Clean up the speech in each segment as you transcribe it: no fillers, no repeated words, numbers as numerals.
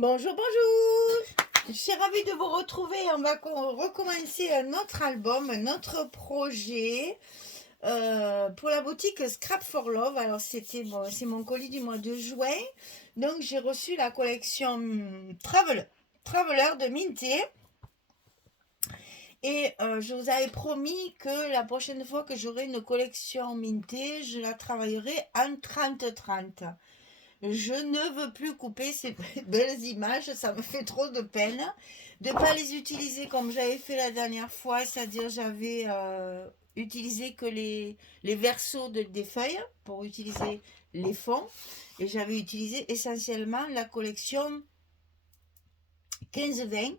Bonjour, bonjour. Je suis ravie de vous retrouver. On va recommencer un autre album, un autre projet pour la boutique Scrap for Love. Alors c'est mon colis du mois de juin. Donc j'ai reçu la collection Traveler de Minté. Et je vous avais promis que la prochaine fois que j'aurai une collection Minté, je la travaillerai en 30-30. Je ne veux plus couper ces belles images, ça me fait trop de peine de ne pas les utiliser comme j'avais fait la dernière fois, c'est-à-dire j'avais utilisé que les versos des feuilles pour utiliser les fonds et j'avais utilisé essentiellement la collection 15-20.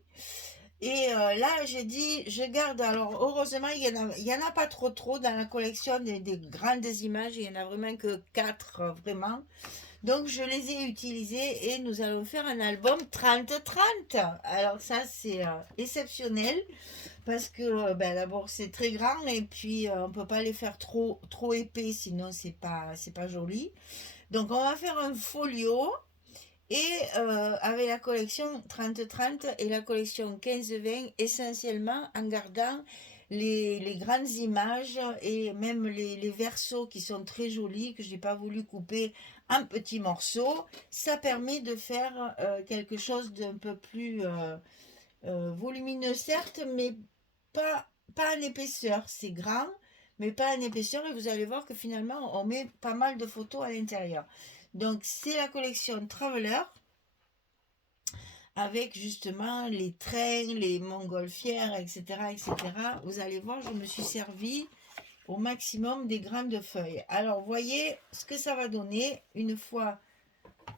Et là, j'ai dit, je garde. Alors, heureusement, il y en a pas trop dans la collection des grandes images. Il y en a vraiment que 4, vraiment. Donc, je les ai utilisés et nous allons faire un album 30-30. Alors, ça, c'est exceptionnel parce que, ben, d'abord, c'est très grand et puis, on ne peut pas les faire trop épais, sinon, c'est pas joli. Donc, on va faire un folio et avec la collection 30-30 et la collection 15-20, essentiellement en gardant les grandes images et même les versos qui sont très jolis, que je n'ai pas voulu couper en petits morceaux. Ça permet de faire quelque chose d'un peu plus volumineux, certes, mais pas en épaisseur. C'est grand, mais pas en épaisseur. Et vous allez voir que finalement, on met pas mal de photos à l'intérieur. Donc, c'est la collection Traveler avec justement les trains, les montgolfières, etc., etc. Vous allez voir, je me suis servi au maximum des grandes feuilles. Alors, voyez ce que ça va donner une fois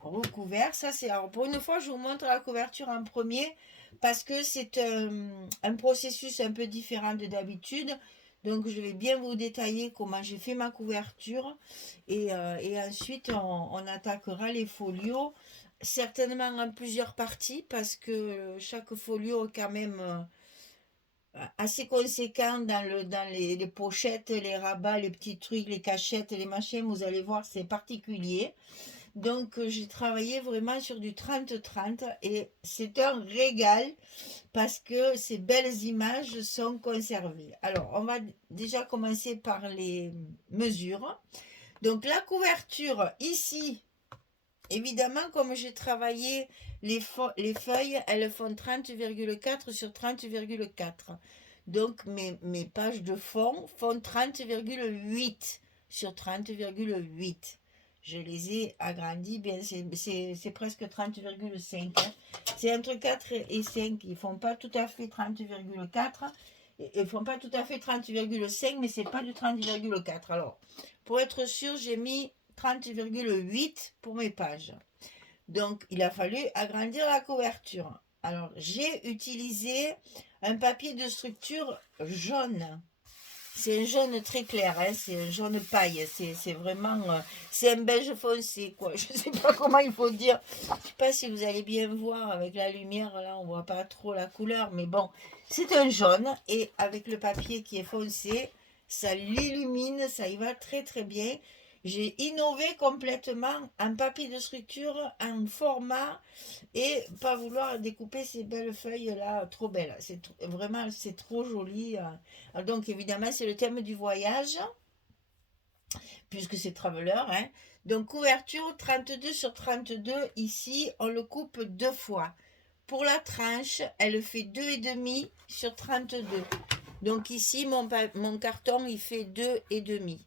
recouvert. Ça, c'est alors pour une fois, je vous montre la couverture en premier parce que c'est un processus un peu différent de d'habitude. Donc, je vais bien vous détailler comment j'ai fait ma couverture et ensuite on attaquera les folios, certainement en plusieurs parties parce que chaque folio est quand même assez conséquent dans les pochettes, les rabats, les petits trucs, les cachettes, les machins. Vous allez voir, c'est particulier. Donc, j'ai travaillé vraiment sur du 30-30 et c'est un régal parce que ces belles images sont conservées. Alors, on va déjà commencer par les mesures. Donc, la couverture ici, évidemment, comme j'ai travaillé les feuilles, elles font 30,4 sur 30,4. Donc, mes pages de fond font 30,8 sur 30,8. Je les ai agrandis, bien, c'est presque 30,5. Hein. C'est entre 4 et 5. Ils ne font pas tout à fait 30,4. Ils ne font pas tout à fait 30,5, mais c'est pas du 30,4. Alors, pour être sûr, j'ai mis 30,8 pour mes pages. Donc, il a fallu agrandir la couverture. Alors, j'ai utilisé un papier de structure jaune. C'est un jaune très clair, hein, c'est un jaune paille. C'est vraiment. C'est un beige foncé, quoi. Je ne sais pas comment il faut dire. Je ne sais pas si vous allez bien voir avec la lumière, là, on ne voit pas trop la couleur, mais bon, c'est un jaune. Et avec le papier qui est foncé, ça l'illumine, ça y va très très bien. J'ai innové complètement un papier de structure, un format et pas vouloir découper ces belles feuilles là, trop belles. Vraiment, c'est trop joli. Donc évidemment, c'est le thème du voyage, puisque c'est Traveler. Hein. Donc couverture 32 sur 32, ici, on le coupe deux fois. Pour la tranche, elle fait 2,5 sur 32. Donc ici, mon carton, il fait 2,5.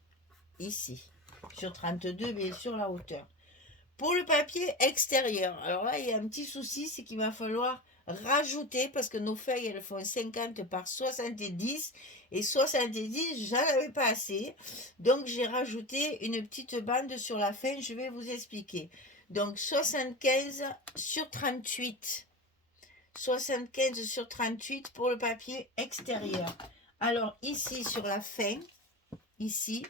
Ici, sur 32, bien sûr, la hauteur. Pour le papier extérieur, alors là, il y a un petit souci, c'est qu'il va falloir rajouter, parce que nos feuilles, elles font 50 par 70, et 70, j'en avais pas assez. Donc, j'ai rajouté une petite bande sur la fin, je vais vous expliquer. Donc, 75 sur 38. 75 sur 38 pour le papier extérieur. Alors, ici, sur la fin, ici,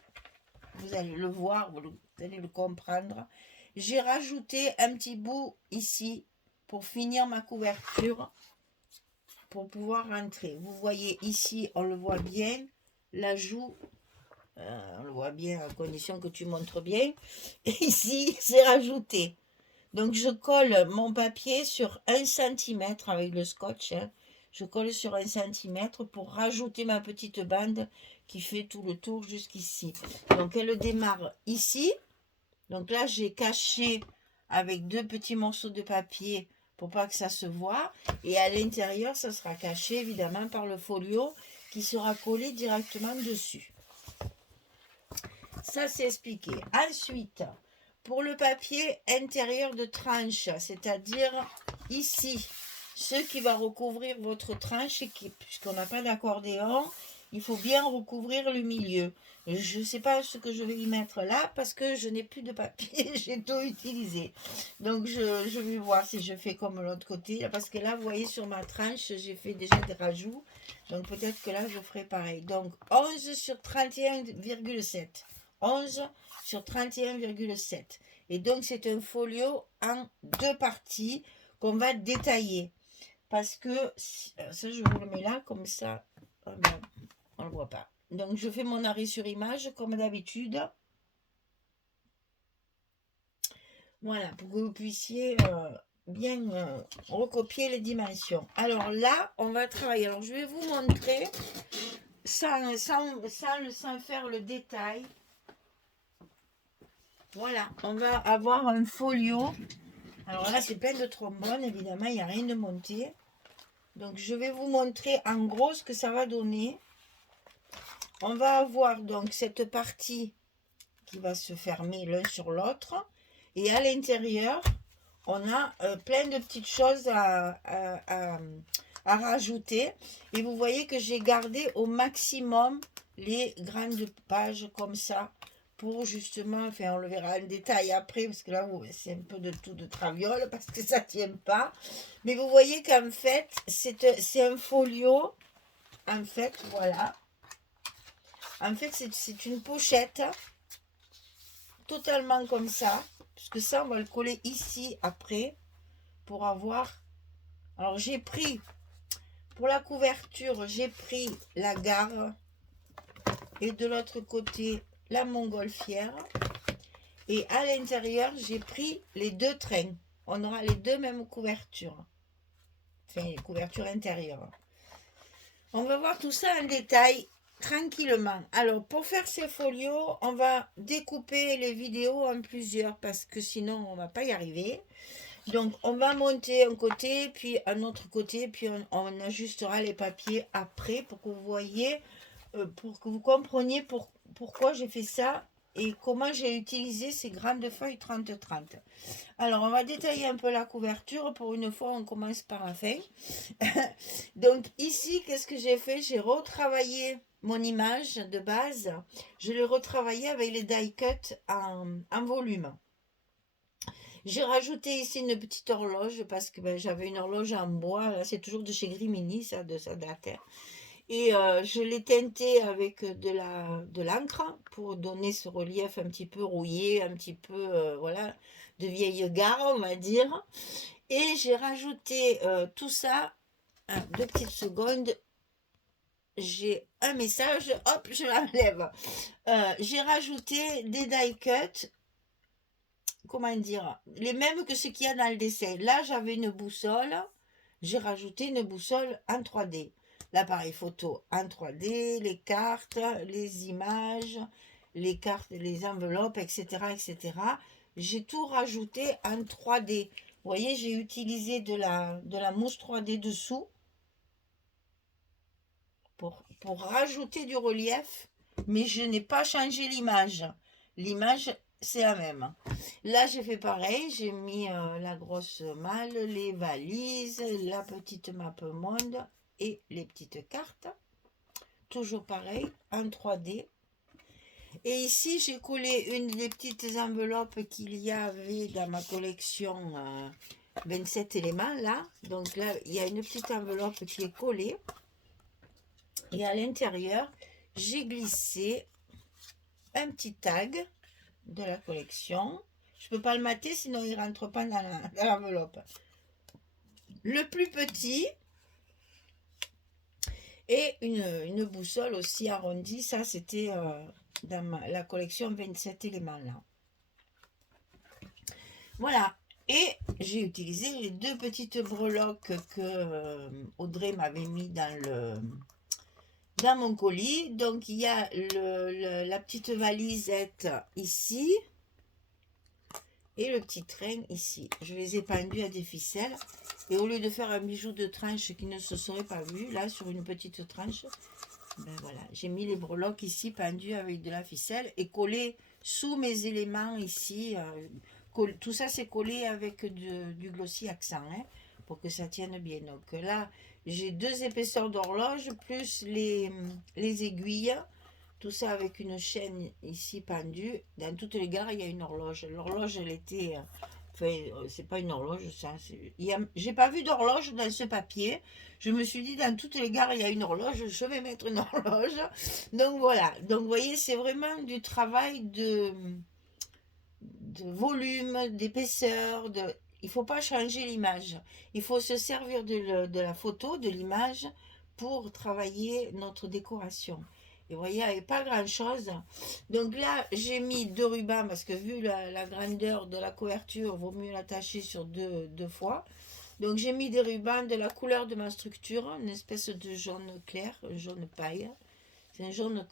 vous allez le voir, vous allez le comprendre. J'ai rajouté un petit bout ici pour finir ma couverture, pour pouvoir rentrer. Vous voyez ici, on le voit bien, l'ajout, on le voit bien à condition que tu montres bien. Et ici, c'est rajouté. Donc je colle mon papier sur 1 cm avec le scotch, hein. Je colle sur 1 cm pour rajouter ma petite bande qui fait tout le tour jusqu'ici. Donc elle démarre ici. Donc là j'ai caché avec 2 petits morceaux de papier pour pas que ça se voit. Et à l'intérieur ça sera caché évidemment par le folio qui sera collé directement dessus. Ça c'est expliqué. Ensuite, pour le papier intérieur de tranche, c'est-à-dire ici, ce qui va recouvrir votre tranche, puisqu'on n'a pas d'accordéon, il faut bien recouvrir le milieu. Je ne sais pas ce que je vais y mettre là, parce que je n'ai plus de papier, j'ai tout utilisé. Donc je vais voir si je fais comme l'autre côté, parce que là, vous voyez, sur ma tranche, j'ai fait déjà des rajouts. Donc peut-être que là, je ferai pareil. Donc 11 sur 31,7. 11 sur 31,7. Et donc, c'est un folio en 2 parties qu'on va détailler. Parce que, ça, je vous le mets là, comme ça, on ne le voit pas. Donc, je fais mon arrêt sur image, comme d'habitude. Voilà, pour que vous puissiez bien recopier les dimensions. Alors là, on va travailler. Alors, je vais vous montrer, sans faire le détail. Voilà, on va avoir un folio. Alors là, c'est plein de trombones, évidemment, il n'y a rien de monté. Donc, je vais vous montrer en gros ce que ça va donner. On va avoir donc cette partie qui va se fermer l'un sur l'autre. Et à l'intérieur, on a plein de petites choses à rajouter. Et vous voyez que j'ai gardé au maximum les grandes pages comme ça. Pour justement, enfin on le verra en détail après, parce que là c'est un peu de tout de traviole, parce que ça ne tient pas. Mais vous voyez qu'en fait, c'est un folio. En fait, voilà. En fait, c'est une pochette totalement comme ça. Puisque ça, on va le coller ici après pour avoir... Alors, j'ai pris, pour la couverture, j'ai pris la gare. Et de l'autre côté, la montgolfière. Et à l'intérieur, j'ai pris les 2 trains. On aura les 2 mêmes couvertures. Enfin, les couvertures intérieures. On va voir tout ça en détail tranquillement. Alors, pour faire ces folios, on va découper les vidéos en plusieurs parce que sinon, on ne va pas y arriver. Donc, on va monter un côté, puis un autre côté, puis on ajustera les papiers après pour que vous voyez, pour que vous compreniez pourquoi j'ai fait ça et comment j'ai utilisé ces grandes feuilles 30-30. Alors, on va détailler un peu la couverture. Pour une fois, on commence par la fin. Donc, ici, qu'est-ce que j'ai fait? J'ai retravaillé mon image de base. Je l'ai retravaillée avec les die cut en volume. J'ai rajouté ici une petite horloge parce que j'avais une horloge en bois. Là, c'est toujours de chez Grimini, ça date. Et je l'ai teinté avec de l'encre pour donner ce relief un petit peu rouillé, un petit peu, voilà, de vieille gare, on va dire. Et j'ai rajouté tout ça, 2 petites secondes, j'ai un message, hop, je l'enlève. J'ai rajouté des die cut, comment dire, les mêmes que ce qu'il y a dans le dessin. Là, j'avais une boussole, j'ai rajouté une boussole en 3D. L'appareil photo en 3D, les cartes, les images, les cartes, les enveloppes, etc. etc. J'ai tout rajouté en 3D. Vous voyez, j'ai utilisé de la mousse 3D dessous pour rajouter du relief, mais je n'ai pas changé l'image. L'image, c'est la même. Là, j'ai fait pareil. J'ai mis la grosse malle, les valises, la petite map monde et les petites cartes. Toujours pareil, en 3D. Et ici, j'ai collé une des petites enveloppes qu'il y avait dans ma collection 27 éléments, là. Donc là, il y a une petite enveloppe qui est collée. Et à l'intérieur, j'ai glissé un petit tag de la collection. Je ne peux pas le mater, sinon il ne rentre pas dans l'enveloppe. Le plus petit et une boussole aussi arrondie. Ça, c'était dans la collection 27 éléments là. Voilà. Et j'ai utilisé les 2 petites breloques que Audrey m'avait mis dans mon colis. Donc il y a la petite valisette ici et le petit train ici. Je les ai pendus à des ficelles. Et au lieu de faire un bijou de tranche qui ne se serait pas vu, là, sur une petite tranche, ben voilà, j'ai mis les breloques ici pendus avec de la ficelle et collés sous mes éléments ici. Tout ça, c'est collé avec du glossy accent, hein, pour que ça tienne bien. Donc là, j'ai 2 épaisseurs d'horloge plus les aiguilles. Tout ça avec une chaîne ici pendue. Dans toutes les gares, il y a une horloge. L'horloge, elle était... Enfin, c'est pas une horloge, ça. J'ai pas vu d'horloge dans ce papier. Je me suis dit, dans toutes les gares, il y a une horloge. Je vais mettre une horloge. Donc voilà. Donc vous voyez, c'est vraiment du travail de volume, d'épaisseur. Il ne faut pas changer l'image. Il faut se servir de la photo, de l'image, pour travailler notre décoration. Et vous voyez, il n'y avait pas grand-chose. Donc là, j'ai mis 2 rubans parce que vu la grandeur de la couverture, il vaut mieux l'attacher sur deux fois. Donc j'ai mis des rubans de la couleur de ma structure, une espèce de jaune clair, un jaune paille. C'est un jaune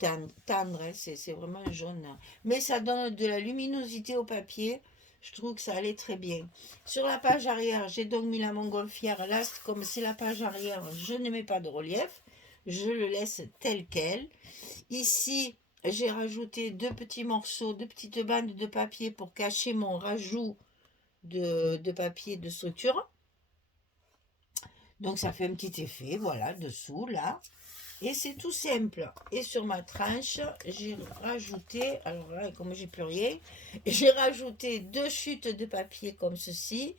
tendre, hein, c'est vraiment un jaune. Mais ça donne de la luminosité au papier. Je trouve que ça allait très bien. Sur la page arrière, j'ai donc mis la montgolfière. Là, comme c'est la page arrière, je ne mets pas de relief. Je le laisse tel quel. Ici, j'ai rajouté 2 petits morceaux, 2 petites bandes de papier pour cacher mon rajout de papier de structure. Donc ça fait un petit effet, voilà, dessous, là. Et c'est tout simple. Et sur ma tranche, j'ai rajouté, alors là, comme j'ai plus rien, j'ai rajouté 2 chutes de papier comme ceci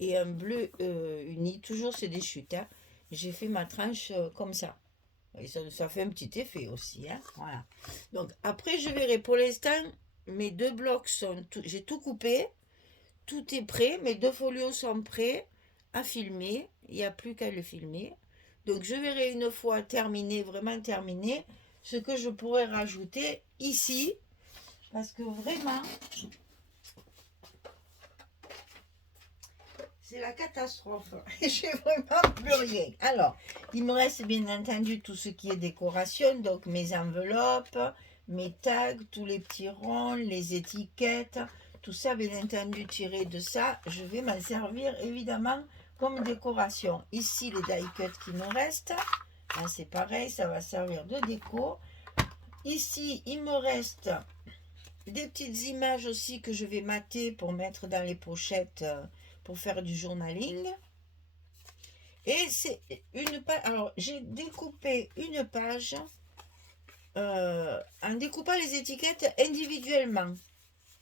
et un bleu uni. Toujours c'est des chutes, hein. J'ai fait ma tranche comme ça. Et ça fait un petit effet aussi, hein. Voilà. Donc après, je verrai. Pour l'instant, mes 2 blocs sont j'ai tout coupé. Tout est prêt. Mes 2 folios sont prêts à filmer. Il n'y a plus qu'à le filmer. Donc je verrai une fois terminé, vraiment terminé, ce que je pourrais rajouter ici. Parce que vraiment, c'est la catastrophe. J'ai vraiment plus rien. Alors, il me reste bien entendu tout ce qui est décoration. Donc mes enveloppes, mes tags, tous les petits ronds, les étiquettes. Tout ça, bien entendu, tiré de ça. Je vais m'en servir évidemment comme décoration. Ici, les die cuts qui me restent. Là, c'est pareil, ça va servir de déco. Ici, il me reste des petites images aussi que je vais mater pour mettre dans les pochettes pour faire du journaling. Et c'est une page. Alors, j'ai découpé une page en découpant les étiquettes individuellement.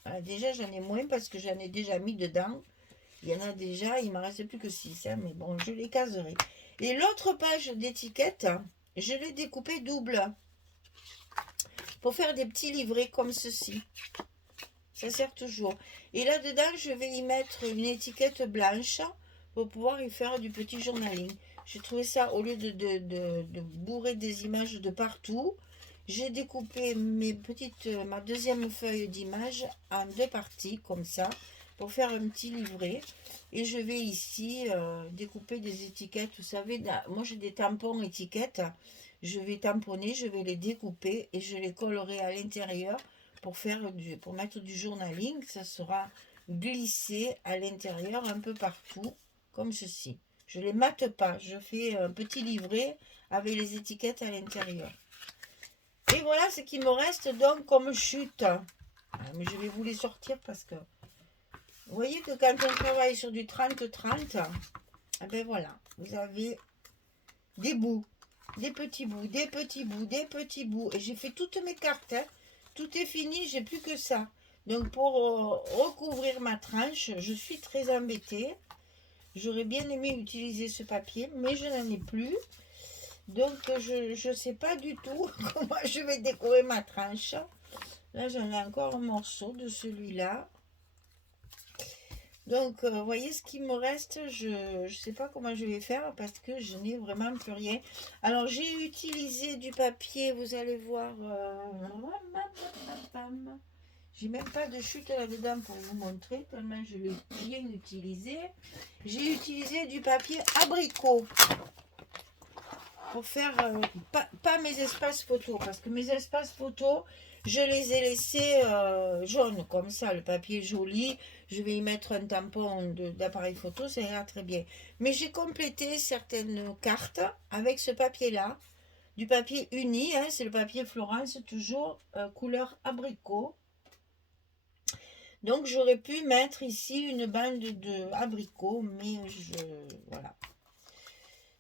Alors, déjà, j'en ai moins parce que j'en ai déjà mis dedans. Il y en a déjà, il ne m'en reste plus que 6, hein, mais bon, je les caserai. Et l'autre page d'étiquette, je l'ai découpée double pour faire des petits livrets comme ceci. Ça sert toujours. Et là-dedans, je vais y mettre une étiquette blanche pour pouvoir y faire du petit journaling. J'ai trouvé ça, au lieu de bourrer des images de partout, j'ai découpé ma deuxième feuille d'image en 2 parties, comme ça, pour faire un petit livret. Et je vais ici découper des étiquettes. Vous savez, moi j'ai des tampons étiquettes. Je vais tamponner, je vais les découper et je les collerai à l'intérieur pour mettre du journaling. Ça sera glissé à l'intérieur un peu partout, comme ceci. Je ne les mate pas, je fais un petit livret avec les étiquettes à l'intérieur. Et voilà ce qui me reste donc comme chute. Mais je vais vous les sortir parce que vous voyez que quand on travaille sur du 30-30, eh ben voilà, vous avez des bouts, des petits bouts, des petits bouts, des petits bouts. Et j'ai fait toutes mes cartes, hein. Tout est fini, j'ai plus que ça. Donc pour recouvrir ma tranche, je suis très embêtée. J'aurais bien aimé utiliser ce papier, mais je n'en ai plus. Donc je ne sais pas du tout comment je vais décorer ma tranche. Là j'en ai encore un morceau de celui-là. Donc vous voyez ce qui me reste, je ne sais pas comment je vais faire parce que je n'ai vraiment plus rien. Alors j'ai utilisé du papier, vous allez voir. J'ai même pas de chute là-dedans pour vous montrer, tellement je l'ai bien utilisé. J'ai utilisé du papier abricot pour faire, pas mes espaces photos, parce que mes espaces photos, je les ai laissés jaunes, comme ça, le papier joli. Je vais y mettre un tampon d'appareil photo, ça ira très bien. Mais j'ai complété certaines cartes avec ce papier-là, du papier uni, hein, c'est le papier Florence, toujours couleur abricot. Donc j'aurais pu mettre ici une bande de abricot, mais voilà.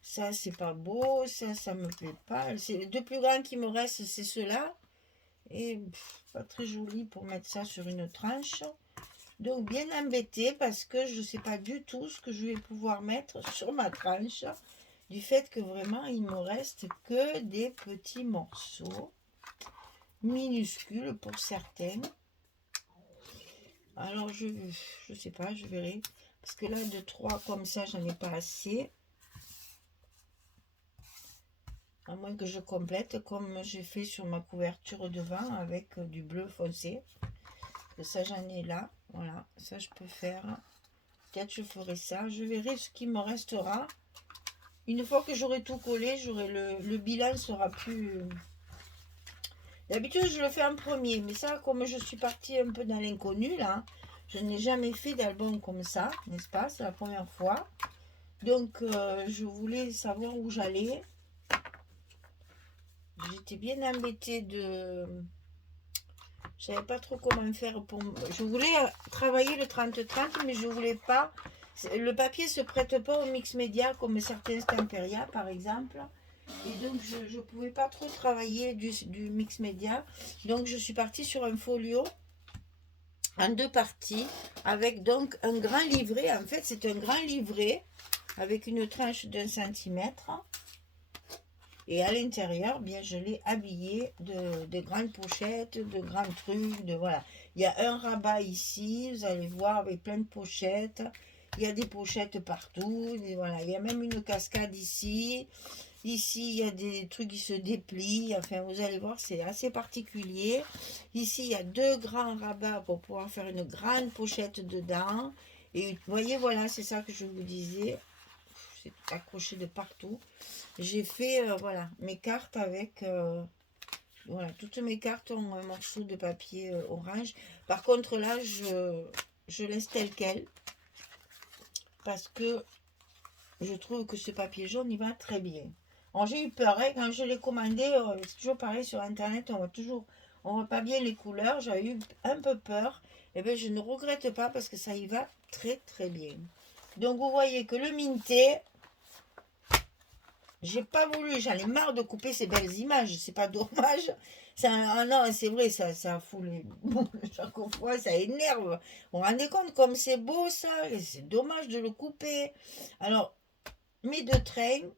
Ça, c'est pas beau, ça me plaît pas. C'est les deux plus grands qui me restent, c'est ceux-là. Et pas très joli pour mettre ça sur une tranche. Donc bien embêté parce que je ne sais pas du tout ce que je vais pouvoir mettre sur ma tranche. Du fait que vraiment, il me reste que des petits morceaux. Minuscules pour certains. Alors, je sais pas, je verrai. Parce que là, de 3 comme ça, j'en ai pas assez. À moins que je complète, comme j'ai fait sur ma couverture devant, avec du bleu foncé. Que ça, j'en ai là. Voilà, ça, je peux faire. Peut-être je ferai ça. Je verrai ce qui me restera. Une fois que j'aurai tout collé, le bilan sera plus... D'habitude, je le fais en premier, mais ça, comme je suis partie un peu dans l'inconnu, là, je n'ai jamais fait d'album comme ça, n'est-ce pas? C'est la première fois. Donc, je voulais savoir où j'allais. J'étais bien embêtée de... Je savais pas trop comment faire pour... Je voulais travailler le 30-30, mais je voulais pas... Le papier se prête pas au mix média, comme certains Stamperia, par exemple. Et donc, je ne pouvais pas trop travailler du mix média. Donc, je suis partie sur un folio en 2 parties avec donc un grand livret. En fait, c'est un grand livret avec une tranche d'1 centimètre. Et à l'intérieur, bien, je l'ai habillé de grandes pochettes, de grands trucs, de voilà. Il y a un rabat ici, vous allez voir, avec plein de pochettes. Il y a des pochettes partout. Et voilà. Il y a même une cascade ici. Ici, il y a des trucs qui se déplient. Enfin, vous allez voir, c'est assez particulier. Ici, il y a 2 grands rabats pour pouvoir faire une grande pochette dedans. Et vous voyez, voilà, c'est ça que je vous disais. C'est accroché de partout. J'ai fait, voilà, mes cartes avec... voilà, toutes mes cartes ont un morceau de papier orange. Par contre, là, je laisse tel quel. Parce que je trouve que ce papier jaune, il va très bien. Alors, j'ai eu peur, hein, quand je l'ai commandé, c'est toujours pareil sur Internet, on voit pas bien les couleurs. J'avais eu un peu peur. Et bien, je ne regrette pas parce que ça y va très très bien. Donc, vous voyez que le minté, j'ai pas voulu, j'en ai marre de couper ces belles images, c'est pas dommage. Non, c'est vrai, ça fout les... Chaque fois, ça énerve. Vous vous rendez compte comme c'est beau ça? C'est dommage de le couper. Alors, mes 2 trains,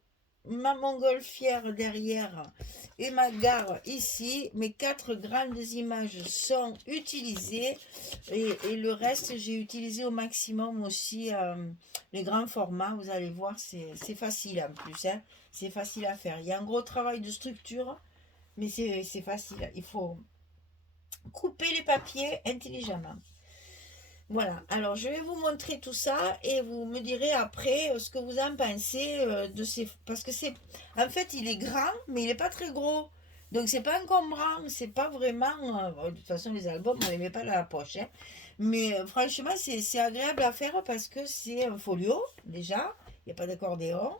ma montgolfière derrière et ma gare ici, mes 4 grandes images sont utilisées et le reste j'ai utilisé au maximum aussi les grands formats. Vous allez voir, c'est facile en plus, hein. C'est facile à faire. Il y a un gros travail de structure, mais c'est facile. Il faut couper les papiers intelligemment. Voilà, alors je vais vous montrer tout ça et vous me direz après ce que vous en pensez de ces... Parce que c'est... En fait, il est grand, mais il n'est pas très gros. Donc, c'est pas encombrant, c'est pas vraiment... bon, de toute façon, les albums, on ne les met pas dans la poche, hein. Mais franchement, c'est agréable à faire parce que c'est un folio, déjà. Il n'y a pas d'accordéon.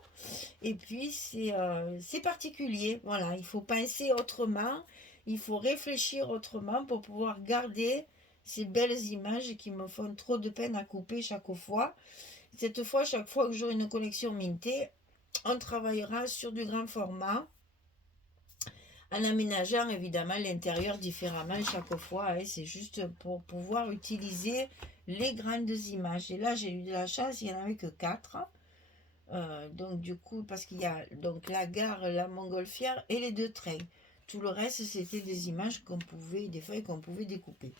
Et puis, c'est particulier. Voilà, il faut penser autrement. Il faut réfléchir autrement pour pouvoir garder ces belles images qui me font trop de peine à couper chaque fois. Cette fois, chaque fois que j'aurai une collection mintée, on travaillera sur du grand format en aménageant évidemment l'intérieur différemment chaque fois, hein. C'est juste pour pouvoir utiliser les grandes images. Et là, j'ai eu de la chance, il n'y en avait que 4. Donc du coup, parce qu'il y a donc la gare, la montgolfière et les 2 trains. Tout le reste, c'était des images qu'on pouvait, des feuilles qu'on pouvait découper.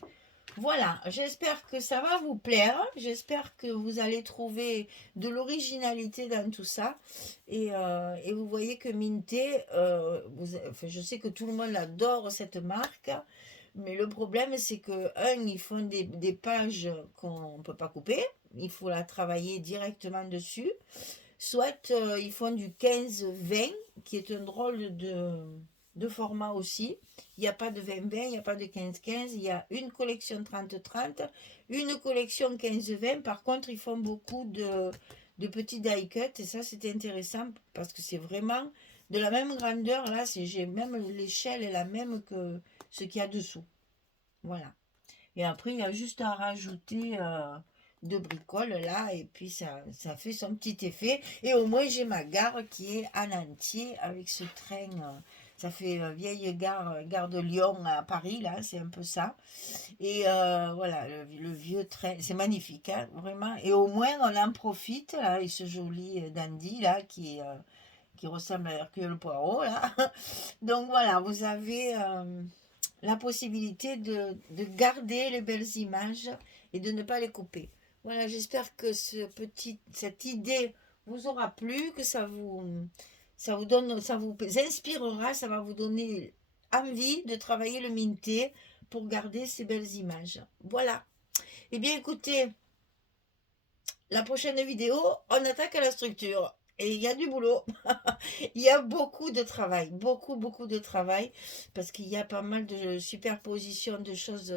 Voilà, j'espère que ça va vous plaire. J'espère que vous allez trouver de l'originalité dans tout ça. Et vous voyez que Minté, enfin, je sais que tout le monde adore cette marque. Mais le problème, c'est que, ils font des pages qu'on ne peut pas couper. Il faut la travailler directement dessus. Soit ils font du 15-20, qui est un drôle de format aussi. Il n'y a pas de 20-20, il n'y a pas de 15-15. Il y a une collection 30-30, une collection 15-20. Par contre, ils font beaucoup de petits die cut. Et ça, c'était intéressant parce que c'est vraiment de la même grandeur. Là, j'ai même l'échelle est la même que ce qu'il y a dessous. Voilà. Et après, il y a juste à rajouter de bricoles là, et puis ça fait son petit effet. Et au moins, j'ai ma gare qui est en entier avec ce train. Ça fait vieille gare de Lyon à Paris, là, c'est un peu ça. Et voilà, le vieux train, c'est magnifique, hein, vraiment. Et au moins, on en profite, là, avec ce joli dandy, là, qui ressemble à Hercule Poirot, là. Donc voilà, vous avez la possibilité de garder les belles images et de ne pas les couper. Voilà, j'espère que cette idée vous aura plu, que ça vous inspirera, ça va vous donner envie de travailler le minté pour garder ces belles images. Voilà. Eh bien, écoutez, la prochaine vidéo, on attaque à la structure. Et il y a du boulot. Il y a beaucoup de travail, beaucoup de travail, parce qu'il y a pas mal de superpositions de choses.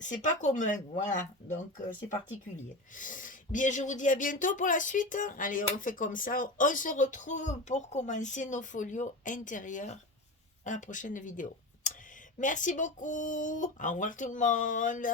C'est pas commun, voilà, donc c'est particulier. Bien, je vous dis à bientôt pour la suite. Allez, on fait comme ça. On se retrouve pour commencer nos folios intérieurs à la prochaine vidéo. Merci beaucoup. Au revoir tout le monde.